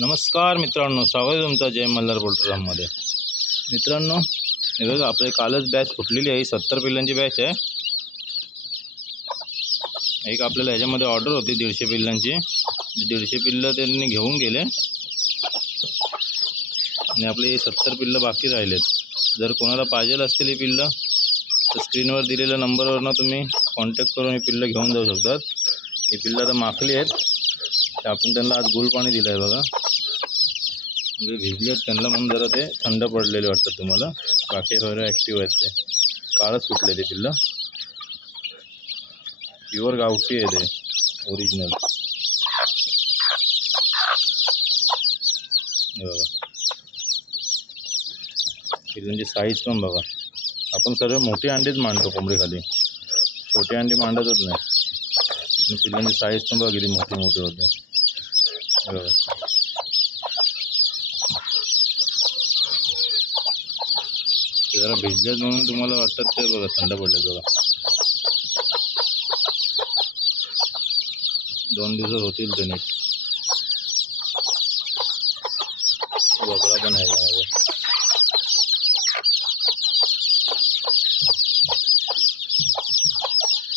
नमस्कार मित्रांनो स्वागत आहे तुमचा जय मल्हार पोल्ट्राममध्ये मित्रांनो हे बघा आपली कालच बॅच फुटलेली आहे सत्तर पिल्लांची बॅच आहे. एक आपल्याला ह्याच्यामध्ये ऑर्डर होती दीडशे पिल्लांची. दीडशे पिल्लं त्यांनी घेऊन गेले. आणि आपले सत्तर पिल्लं बाकी राहिलेत. जर कोणाला पाहिजेल असतील ही पिल्लं तर स्क्रीनवर दिलेल्या नंबरवरनं तुम्ही कॉन्टॅक्ट करून ही पिल्लं घेऊन जाऊ शकतात. ही पिल्लं आता माखली आहेत. तर आपण त्यांना आज गोल पाणी दिलं आहे बघा. म्हणजे भिजले आहेत त्यांना म्हणून जरा ते थंड पडलेले वाटतात तुम्हाला. बाकी वगैरे ॲक्टिव्ह आहेत ते. काळच सुटले ते पिल्लं. प्युअर गावठी आहे ते. ओरिजिनल बघा. पिल्लांची साईज पण बघा. आपण सर्व मोठी अंडीच मांडतो कोंबडीखाली छोटी अंडी मांडतच नाही. पिल्लांची साईज पण बघा किती मोठी मोठी होते. जरा भिजलेत म्हणून तुम्हाला वाटतात ते बघा थंड पडले बघा. दोन दिवसात होतील ते नीट. वगळा पण आहे यामध्ये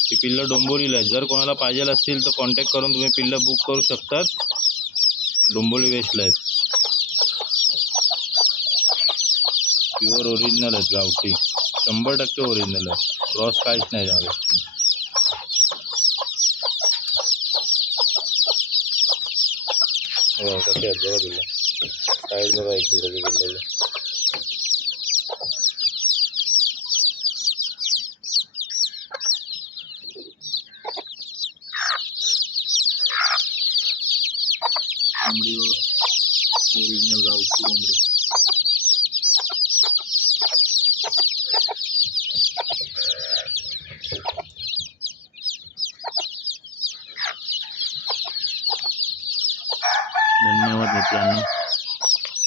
ही पिल्लं डोंबोलीला आहेत जर कोणाला पाहिजे असतील तर कॉन्टॅक्ट करून तुम्ही पिल्लं बुक करू शकतात. डोंबोली वेस्टला आहेत. प्युअर ओरिजिनल आहेत गावठी. शंभर टक्के ओरिजिनल आहे क्रॉस काहीच नाही त्यामध्ये हो कसे आहेत बघा पिल्लं साईज बघा एक दिवसाची गेलेलं कोंबडी बघा ओरिजिनल गावठी कोंबडी धन्यवाद मित्रांनो